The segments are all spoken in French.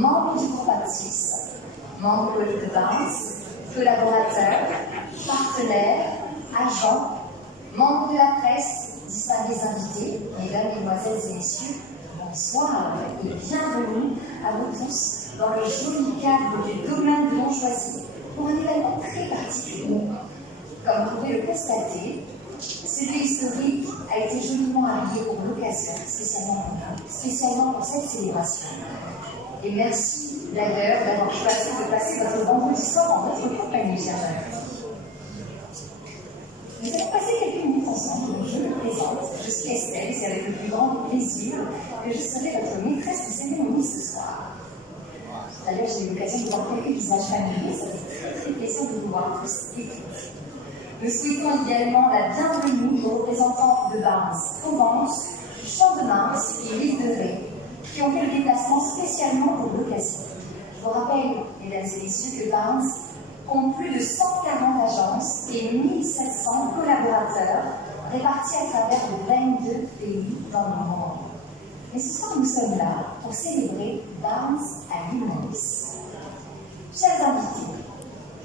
membres du groupe Actis, membres de Barnes, collaborateurs, partenaires, agents, membres de la presse, distingués invités, mesdames, mesdemoiselles et messieurs, bonsoir et bienvenue à vous tous dans le joli cadre du domaine de Montchoisy pour un événement très particulier. Comme vous pouvez le constater, ce lieu historique a été joliment habillé pour l'occasion, spécialement pour cette célébration. Et merci d'ailleurs d'avoir choisi de passer votre vendredi soir en notre compagnie, chers amis. Nous allons passer quelques minutes ensemble, je me présente, je suis Estelle, et c'est avec le plus grand plaisir que je serai votre maîtresse de cérémonie ce soir. D'ailleurs, j'ai eu l'occasion de voir quelques visages familiers, ça fait très plaisir de vous voir tous et toutes. Nous souhaitons également la bienvenue aux représentants de Barnes, Provence, Champ de Mars et l'île de Ré, qui ont fait le déplacement spécialement pour l'occasion. Je vous rappelle, mesdames et messieurs, que Barnes compte plus de 140 agences et 1700 collaborateurs répartis à travers de 22 pays dans le monde. Mais ce soir, nous sommes là pour célébrer Barnes à l'Humanis. Chers invités,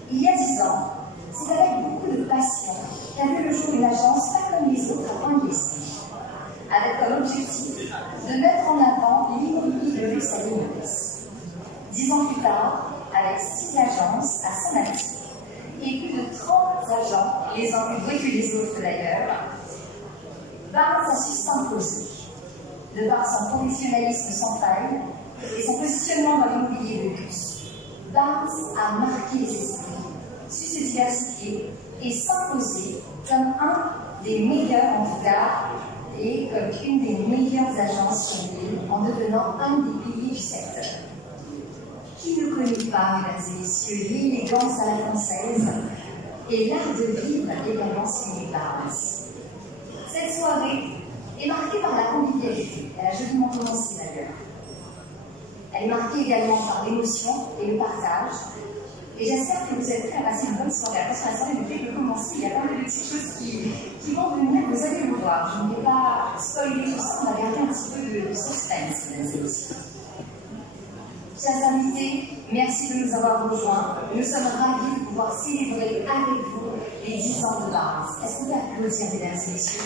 il y a 10 ans, c'est avec beaucoup de passion qu'a vu le jour une agence pas comme les autres à Pointe-Bessie, avec comme objectif de mettre en avant l'immobilier de luxe à l'Humanis. 10 ans plus tard, avec 6 agences à son actif et plus de 30 agents, les uns plus doués que les autres d'ailleurs, Barnes a su s'imposer. De par son professionnalisme sans faille et son positionnement dans l'immobilier de luxe, Barnes a marqué les esprits, su se diversifier et s'imposer comme un des meilleurs en tout cas et comme une des meilleures agences sur l'île en devenant un des piliers du secteur. Qui ne connaît pas, mesdames et messieurs, l'élégance à la française et l'art de vivre également signé Barnes. Cette soirée est marquée par la convivialité, elle a joliment commencé d'ailleurs. Elle est marquée également par l'émotion et le partage. Et j'espère que vous êtes prêts à passer une bonne soirée. Attention, la soirée ne fait que commencer, il y a pas mal de petites choses qui vont venir, vous allez le voir. Je ne vais pas spoiler tout ça, on va garder un petit peu de suspense, mesdames et messieurs. Chers invités, merci de nous avoir rejoints. Nous sommes ravis de pouvoir célébrer avec vous les 10 ans de Barnes. Est-ce qu'on peut applaudir, mesdames et messieurs,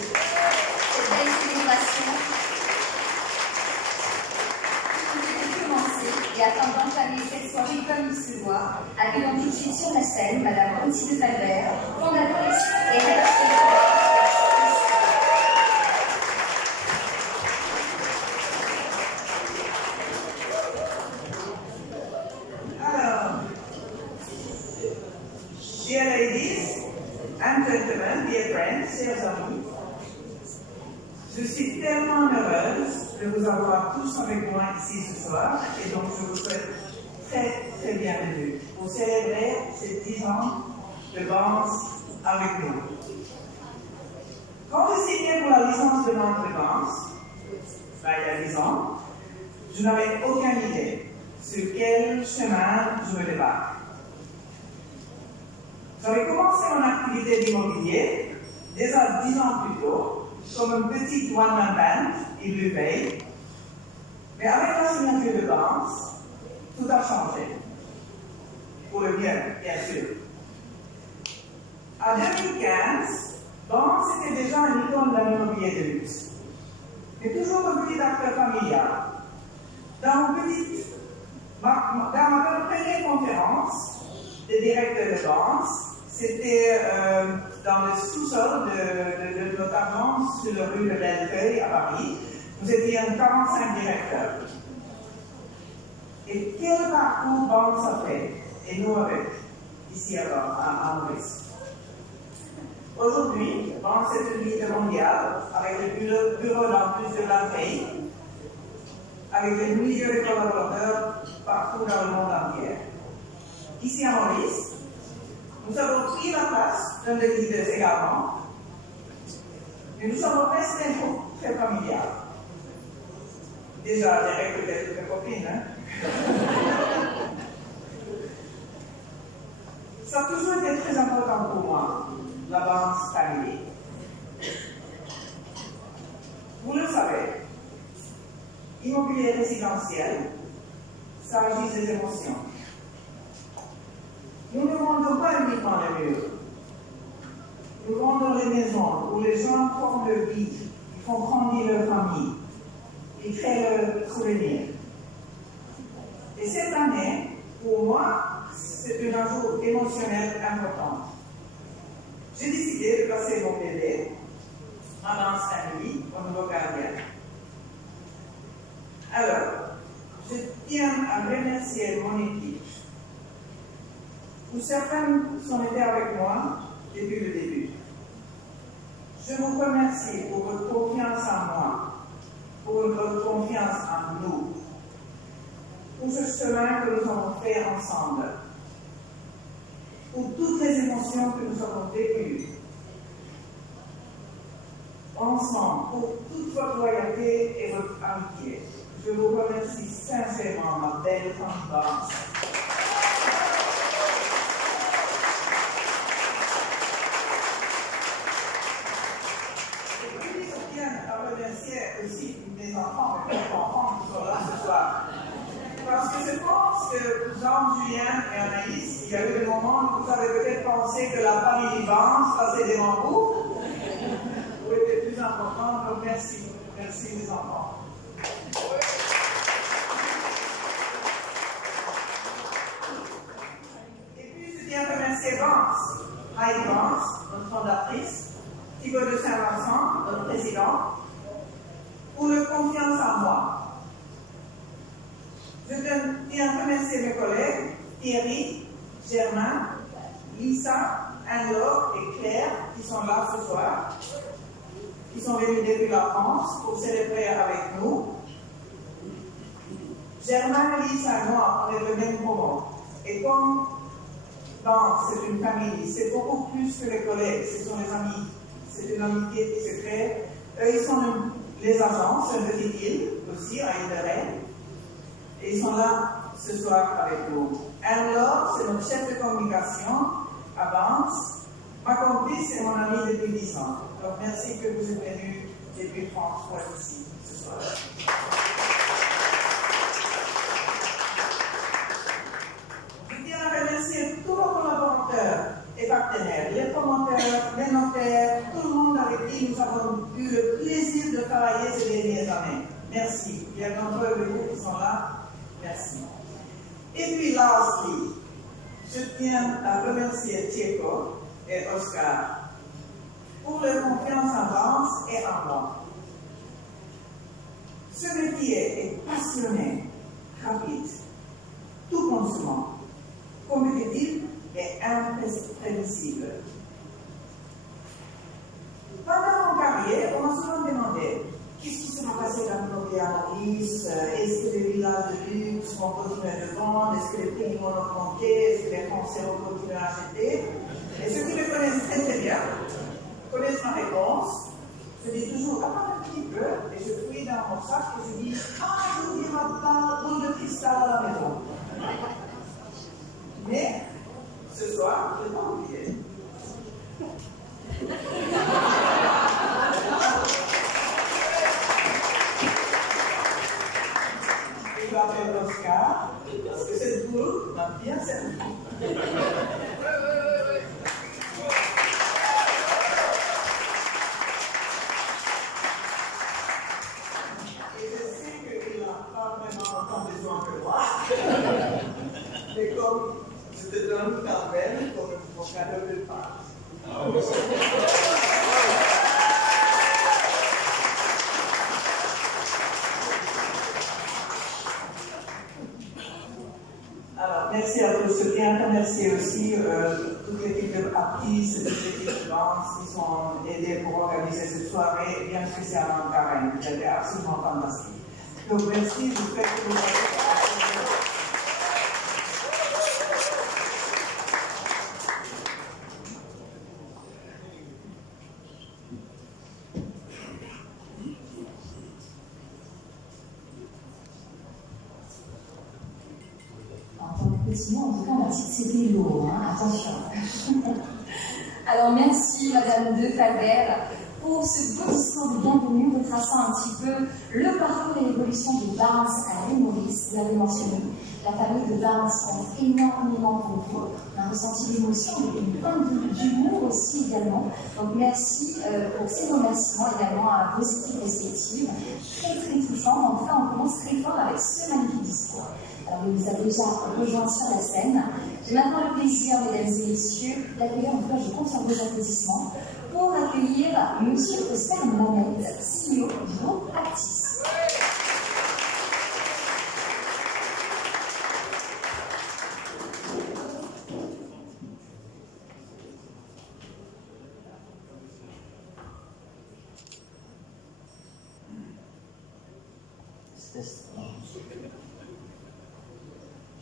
cette belle célébration? Et afin d'entamer cette soirée comme il se doit, accueillons tout de suite sur la scène Madame Clotilde Falbert, fondatrice et rédactrice. Alors, dear ladies and gentlemen, dear friends, chers amis, je suis tellement heureuse de vous avoir tous avec moi ici ce soir et donc je vous souhaite très bienvenue pour célébrer ces 10 ans de Barnes avec nous. Quand j'ai signé pour la licence de vente de Barnes, il y a 10 ans, je n'avais aucune idée sur quel chemin je me débarque. J'avais commencé mon activité d'immobilier déjà 10 ans plus tôt, comme une petite one-man band, il lui paye. Mais avec la signature de Barnes, tout a changé. Pour le mieux, bien sûr. En 2015, Barnes était déjà une icône de l'immobilier de luxe. Mais toujours un petit acteur familial. Dans ma première conférence des directeurs de Barnes, c'était dans le sous-sol de notre agence sur la rue de Bellefeuille à Paris. Nous étions 45 directeurs. Et quel parcours Barnes a fait, et nous avec, ici à Maurice. Aujourd'hui, Barnes est une leader mondiale, avec le bureau dans plus de 20 pays, avec des milliers de collaborateurs partout dans le monde entier. Ici à Maurice, nous avons pris la place d'un des leaders également, mais nous sommes restés un groupe très familial. Déjà, avec peut-être des copines, hein? Ça a toujours été très important pour moi, la Barnes familiale. Vous le savez, immobilier résidentiel, ça agit des émotions. Nous ne vendons pas uniquement les murs. Nous vendons les maisons où les gens forment leur vie, ils font grandir leur famille, ils créent leurs souvenirs. Et cette année, pour moi, c'est un jour émotionnel important. J'ai décidé de passer mon bébé pendant 5 nuits au nouveau gardien. Alors, je tiens à remercier mon équipe, où certains sont été avec moi depuis le début. Je vous remercie pour votre confiance en moi, pour votre confiance en nous, pour ce chemin que nous avons fait ensemble, pour toutes les émotions que nous avons vécues ensemble, pour toute votre loyauté et votre amitié. Je vous remercie sincèrement, ma belle tante. Et puis, je tiens à remercier aussi mes enfants, mes enfants qui sont là ce soir. Parce que je pense que Jean, Julien et Anaïs, il y a eu des moments où vous avez peut-être pensé que la famille Vance passait devant vous. Vous êtes plus important, donc merci. Merci les enfants. Et puis je tiens à remercier Vance, Maï Vance, notre fondatrice, Thibaut de Saint-Vincent, notre président, pour leur confiance en moi. Je tiens à remercier mes collègues Thierry, Germain, Lisa, Anne-Laure et Claire qui sont là ce soir, qui sont venus depuis la France pour célébrer avec nous. Germain, Lisa et moi, on est le même moment. Et comme c'est une famille, c'est beaucoup plus que les collègues, ce sont les amis. C'est une amitié qui se crée. Eux, ils sont les agents, c'est une petite île aussi, à Île-de-Ré. Et ils sont là ce soir avec nous. Anne-Laure, c'est notre chef de communication à Vance. Ma complice est mon amie depuis 10 ans. Donc merci que vous êtes venus depuis France pour être ici ce soir. Je tiens à remercier tous nos collaborateurs et partenaires, les promoteurs, les notaires, tout le monde avec qui nous avons eu le plaisir de travailler ces dernières années. Merci. Il y a nombreux de vous qui sont là. Merci. Et puis, lastly, je tiens à remercier Thieko et Oscar pour leur confiance en Vance et en moi. Ce métier est passionné, rapide, tout consumant, compétitif et imprévisible. Pendant mon carrière, on m'a souvent demandé qu'est-ce qui sera passé dans nos pays à Maurice? Est-ce que les villages de luxe vont continuer de vendre? Est-ce que les prix vont augmenter? Est-ce que les Français vont continuer à acheter? Et ceux qui me connaissent très très bien connaissent ma réponse. Je dis toujours, attends un petit peu, et je fouille dans mon sac et je dis, je vous dirai pas boule de cristal à la maison. Mais, ce soir, je n'ai pas oublié. Je m'appelle Oscar, parce que cette boule m'a bien servi. Et je sais qu'il n'a pas vraiment autant besoin que moi. Mais comme je te donne quand même comme mon cadeau de Pâques. Alors, merci à tous. Je tiens à remercier aussi toute l'équipe de artistes, toute l'équipe de danse qui sont aidés pour organiser cette soirée, bien spécialement Karen, qui était absolument fantastique. Donc, merci, je vous fais que vous Sinon, en tout cas, on a dit que c'était lourd, hein, attention. Alors, merci Madame De Faguel pour ce beau discours de bienvenue, retraçant un petit peu le parcours et l'évolution de Barnes à l'île Maurice. Vous l'avez mentionné, la famille de Barnes compte énormément pour vous. On a ressenti l'émotion et une pointe d'humour aussi également. Donc merci pour ces remerciements également à vos équipes respectives. Très très touchant. Enfin, on commence très fort avec ce magnifique discours. Alors, il nous a déjà rejoint sur la scène. J'ai maintenant le plaisir, mesdames et messieurs, d'accueillir, en tout cas, je compte sur vos applaudissements, pour accueillir M. Oscar Manette, CEO du groupe Actis.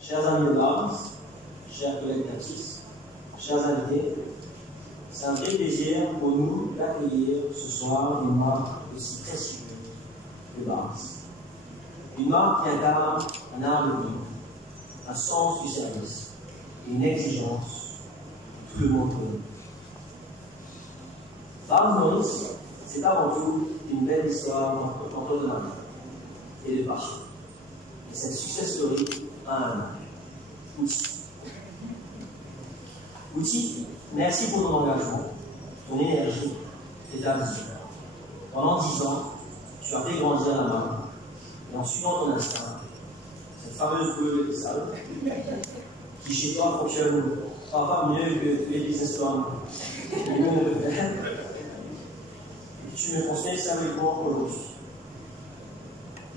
Chers amis de Barnes, chers collègues d'Actis, chers invités, c'est un vrai plaisir pour nous d'accueillir ce soir une marque aussi précieuse que Barnes. Une marque qui incarne un art de vivre, un sens du service et une exigence que tout le monde connaît. Barnes Maurice, c'est avant tout une belle histoire d'entrepreneuriat et de passion. Et cette success story a un nom. Outil, merci pour ton engagement, ton énergie et ta vision. Pendant 10 ans, tu as fait grandir la marque et en suivant ton instinct, cette fameuse boule de salle qui chez toi fonctionne parfois mieux que les business plans, et mieux ne le faire, et tu me transmets symboliquement aujourd'hui.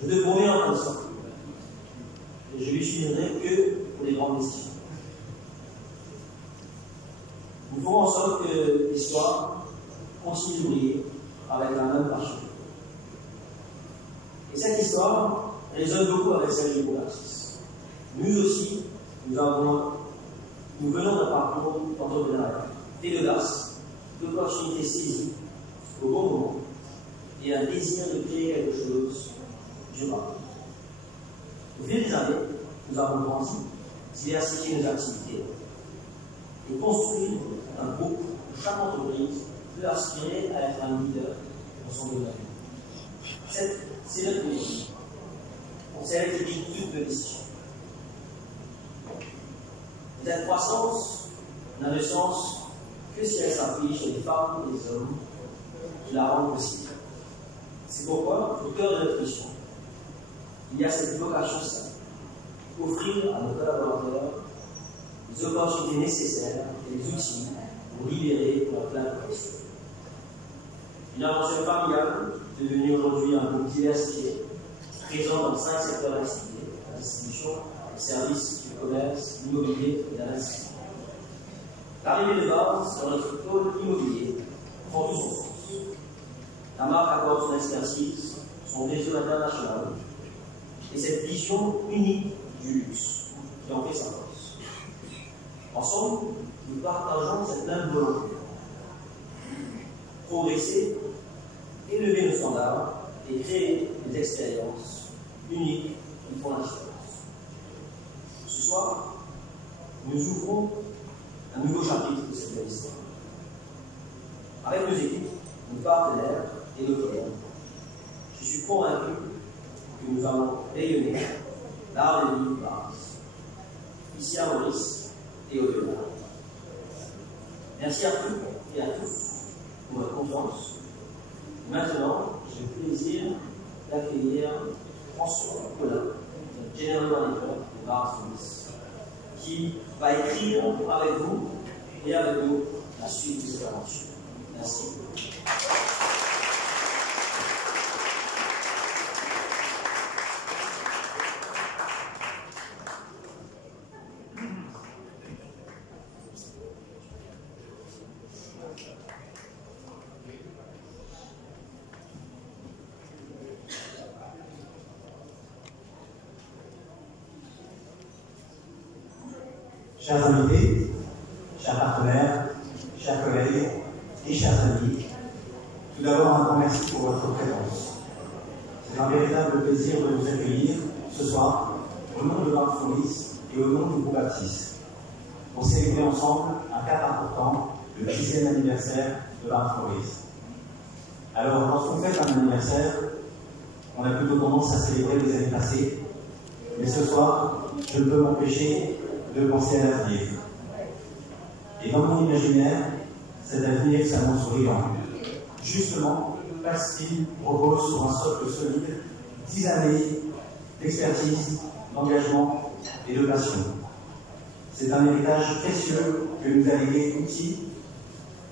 Je te promets en instant et je l'utiliserai que pour les grandes décisions. Nous ferons en sorte que l'histoire continue de briller avec la même passion. Et cette histoire résonne beaucoup avec celle du groupe Actis. Nous aussi, nous venons d'un parcours d'entrepreneuriat, et d'audace, d'opportunités saisies au bon moment, et un désir de créer quelque chose durable. Au fil des années, nous avons grandi, diversifié nos activités et construit un groupe où chaque entreprise peut aspirer à être un leader dans son domaine. C'est notre mission. On s'est écrit toutes nos décisions. Cette croissance n'a de sens que si elle s'appuie chez les femmes et les hommes qui la rendent possible. C'est pourquoi, au cœur de notre mission, il y a cette vocation simple: offrir à nos collaborateurs les opportunités nécessaires et les outils pour libérer leur plein potentiel. Une aventure familiale devenue aujourd'hui un groupe diversifié, présent dans 5 secteurs d'activité: la distribution, les services, le commerce, l'immobilier et l'investissement. L'arrivée de Barnes sur notre pôle immobilier prend tout son sens. La marque apporte son expertise, son réseau international et cette vision unique du luxe qui en fait sa force. Ensemble, nous partageons cette même volonté: progresser, élever nos standards et créer des expériences uniques qui font la différence. Ce soir, nous ouvrons un nouveau chapitre de cette belle histoire. Avec nos équipes, nos partenaires et nos clients, je suis convaincu que nous allons rayonner l'art de vivre Barnes, ici à Maurice et au-delà. Merci à toutes et à tous pour votre confiance. Et maintenant, j'ai le plaisir d'accueillir François Collin, notre General Manager de Barnes Maurice, qui va écrire avec vous et avec nous la suite de cette aventure. Merci. Chers invités, chers partenaires, chers collègues et chers amis, tout d'abord un grand merci pour votre présence. C'est un véritable plaisir de vous accueillir ce soir au nom de Barnes Maurice et au nom du groupe Actis pour célébrer ensemble un cap important, le 10e anniversaire de Barnes Maurice. Alors, lorsqu'on fête un anniversaire, on a plutôt tendance à célébrer les années passées. Mais ce soir, je ne peux m'empêcher de penser à l'avenir. Et dans mon imaginaire, cet avenir s'annonce brillant. Justement, parce qu'il repose sur un socle solide, 10 années d'expertise, d'engagement et de passion. C'est un héritage précieux que nous a légué Outils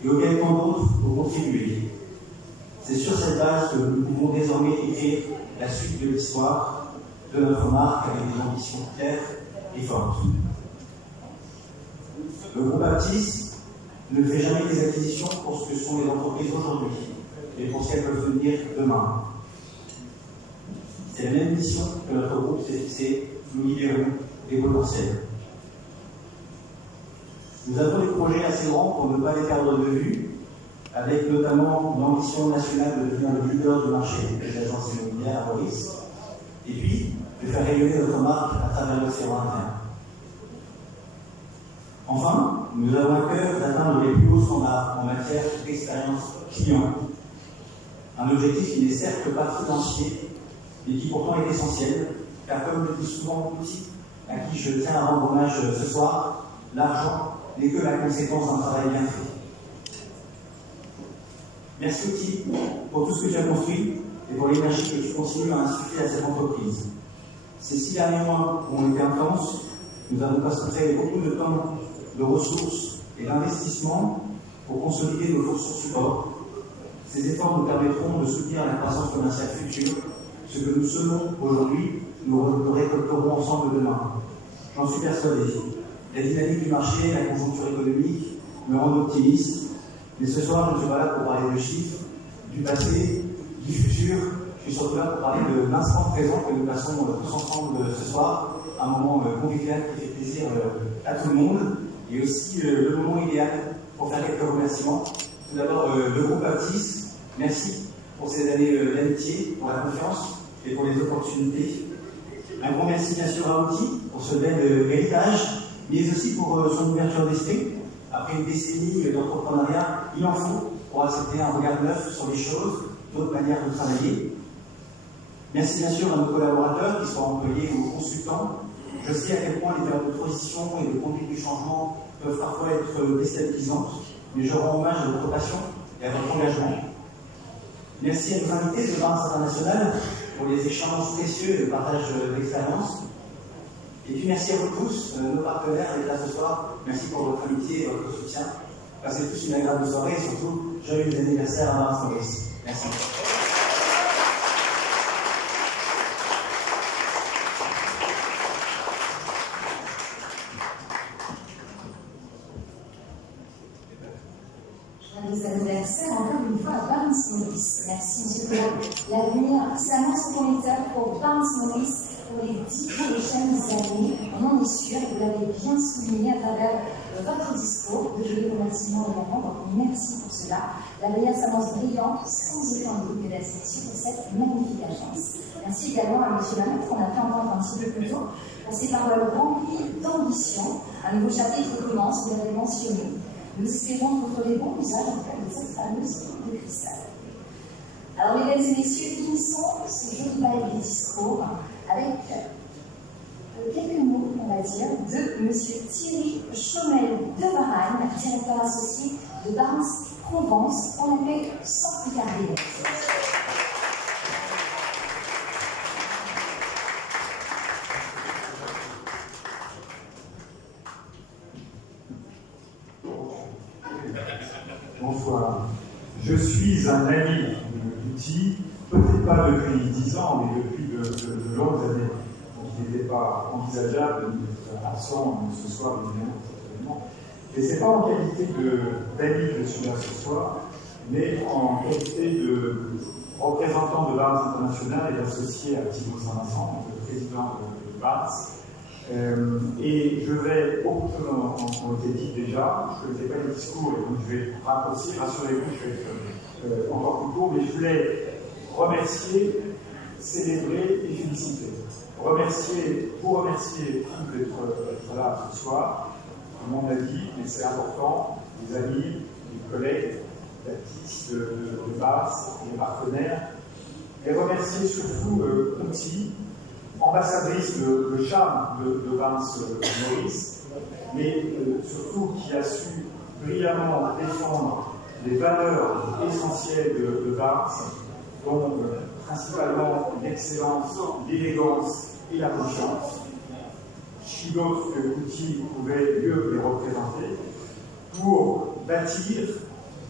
et auquel tant d'autres ont contribué. C'est sur cette base que nous pouvons désormais écrire la suite de l'histoire de notre marque avec des ambitions claires et fortes. Le groupe Aptis ne fait jamais des acquisitions pour ce que sont les entreprises aujourd'hui et pour ce qu'elles peuvent devenir demain. C'est la même mission que notre groupe s'est fixée, nous libérons des potentiels. Nous avons des projets assez grands pour ne pas les perdre de vue, avec notamment l'ambition nationale de devenir le leader du marché des agences immobilières à Maurice, et puis de faire rayonner notre marque à travers l'océan interne. Enfin, nous avons à cœur d'atteindre les plus hauts standards en matière d'expérience client. Un objectif qui n'est certes pas financier, mais qui pourtant est essentiel, car comme le dit souvent Outils, à qui je tiens à rendre hommage ce soir, l'argent n'est que la conséquence d'un travail bien fait. Merci Outils pour tout ce que tu as construit et pour l'énergie que tu continues à insuffler à cette entreprise. Ces 6 derniers mois ont été intenses, nous avons consacré beaucoup de temps, de ressources et d'investissements pour consolider nos fonctions support. Ces efforts nous permettront de soutenir la croissance commerciale future. Ce que nous semons aujourd'hui, nous le récolterons ensemble demain. J'en suis persuadé. La dynamique du marché, la conjoncture économique me rendent optimiste. Mais ce soir, je ne suis pas là pour parler de chiffres, du passé, du futur. Je suis surtout là pour parler de l'instant présent que nous passons tous ensemble ce soir. Un moment convivial qui fait plaisir à tout le monde. Et aussi le moment idéal pour faire quelques remerciements. Tout d'abord, le groupe Aptis, merci pour ces années d'amitié, pour la confiance et pour les opportunités. Un grand merci bien sûr à Outils pour ce bel héritage, mais aussi pour son ouverture d'esprit. Après une décennie d'entrepreneuriat, il en faut pour accepter un regard neuf sur les choses, d'autres manières de travailler. Merci bien sûr à nos collaborateurs, qu'ils soient employés ou consultants. Je sais à quel point les périodes de transition et de conduite du changement peuvent parfois être déstabilisantes, mais je rends hommage à votre passion et à votre engagement. Merci à nos invités de Barnes International pour les échanges précieux et le partage d'expérience. Et puis merci à vous tous, nos partenaires et là ce soir. Merci pour votre amitié et votre soutien. Passez tous une agréable soirée et surtout, joyeux anniversaire à Barnes Maurice. Merci. Encore une fois à Barnes Maurice. Merci M. Claude. L'avenir s'annonce prometteur pour Barnes Maurice pour les 10 prochaines années. On en est sûr, vous l'avez bien souligné à travers votre discours. De jolis remerciements également, donc merci pour cela. L'avenir s'annonce brillant, sans aucun doute, mesdames et messieurs, pour cette magnifique agence. Merci également à M. Lamette, qu'on a fait entendre un petit peu plus tôt, pour ses paroles remplies d'ambition. Un nouveau chapitre commence, vous l'avez mentionné. Nous espérons que vous ferez bon usage en fait de cette fameuse coupe de cristal. Alors, mesdames et messieurs, finissons ce joli bal des discours avec quelques mots, on va dire, de M. Thierry Chaumel de Varane, directeur associé de Barnes Provence. On accueille sans plus tarder. Bonsoir. Je suis un ami d'Outils, peut-être pas depuis 10 ans, mais depuis de longues années. Donc il n'était pas envisageable d'être absent ce soir, évidemment. Et ce n'est pas en qualité d'ami que je suis là ce soir, mais en qualité de représentant de Barnes International et d'associé à Thibaut Saint-Vincent, le président de Barnes. Et je vais, beaucoup de choses ont été dites déjà, je ne faisais pas les discours, et donc je vais raccourcir, rassurez-vous, je vais être encore plus court, mais je voulais remercier, célébrer et féliciter. Pour remercier tout d'être là ce soir, comme on a dit, mais c'est important, les amis, les collègues, d'artistes, de bars, des partenaires, et remercier surtout Outi, ambassadrice de charme de Vance Maurice, mais surtout qui a su brillamment défendre les valeurs essentielles de Vance, dont principalement l'excellence, l'élégance et la confiance. Qui d'autre que Outi pouvait mieux les représenter pour bâtir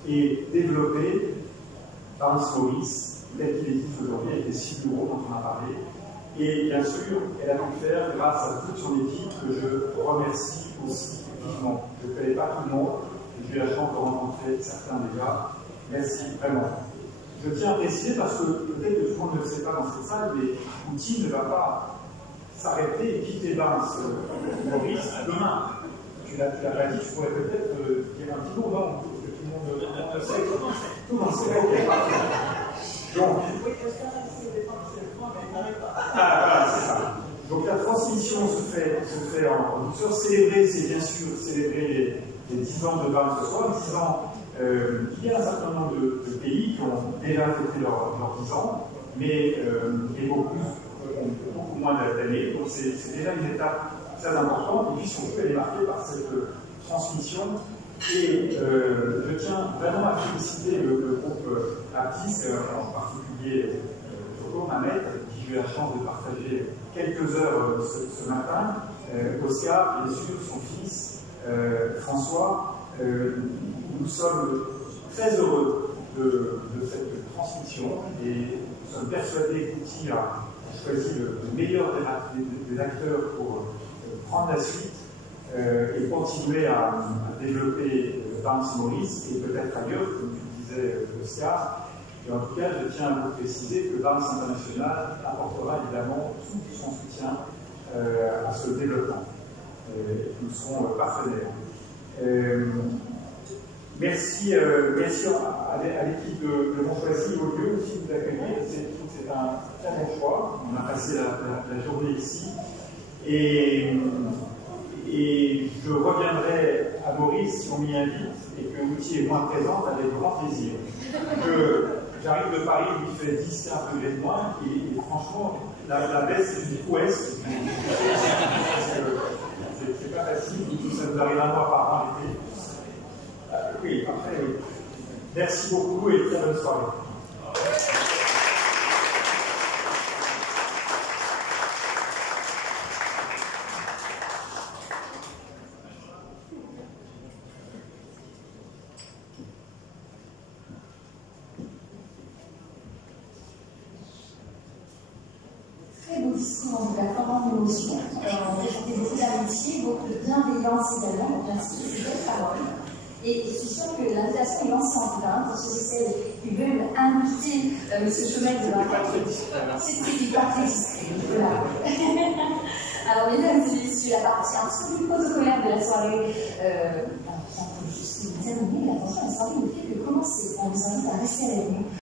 et développer Vance Maurice, tel qu'il existe aujourd'hui, avec les 6 bureaux dont on a parlé. Et bien sûr, elle a pu le faire grâce à toute son équipe que je remercie aussi vivement. Je ne connais pas tout le monde, j'ai eu la chance de rencontrer certains déjà. Merci vraiment. Je tiens à préciser parce que peut-être que tout le monde ne le sait pas dans cette salle, mais Outi ne va pas s'arrêter et quitter Vance Maurice demain. Tu l'as pas dit, tu pourrais peut-être dire un petit mot, non? Que tout le monde le sait. Tout le monde sait. Ok, parfait. Donc, voilà, c'est ça. Donc la transmission se fait en douceur. Célébrer, c'est bien sûr célébrer les 10 ans de Vance ce soir. 10 ans, il y a un certain nombre de pays qui ont déjà fêté leurs 10 ans, mais beaucoup moins d'années. Donc c'est déjà une étape très importante. Et puis surtout, elle est marquée par cette transmission. Et je tiens vraiment à féliciter le groupe artiste, en particulier Mamet, avec qui j'ai eu la chance de partager quelques heures ce matin, Oscar, bien sûr, son fils, François. Nous sommes très heureux de cette transmission et nous sommes persuadés qu'Outi a choisi le meilleur des acteurs pour prendre la suite et continuer à développer Vance Maurice et peut-être ailleurs, comme tu disais, Oscar. Et en tout cas, je tiens à vous préciser que Vance International apportera évidemment tout son soutien à ce développement. Nous serons partenaires. Merci à l'équipe de Montchoisy au lieu aussi de vous accueillir. C'est un très bon choix. On a passé la journée ici. Et je reviendrai à Maurice si on m'y invite et que Outi est moins présente avec grand plaisir. J'arrive de Paris où il fait 10-15 degrés de moins et franchement, la baisse c'est du ouest. C'est pas facile, ça nous arrive un mois par an l'été. Oui, après, oui. Merci beaucoup et très bonne soirée. Discours, de la grande émotion, j'ai beaucoup d'amitié, beaucoup de bienveillance également, donc merci de ces belles paroles. Et je suis sûre que l'invitation est lancée en plein pour ceux et celles qui veulent inviter M. Chomel de la c'est qu'il part enregistré. Voilà. Alors, mesdames et messieurs, la partie un petit peu plus protocolaire de la soirée, juste vous terminer, mais attention, la soirée ne fait que commencer. On vous invite à rester avec nous.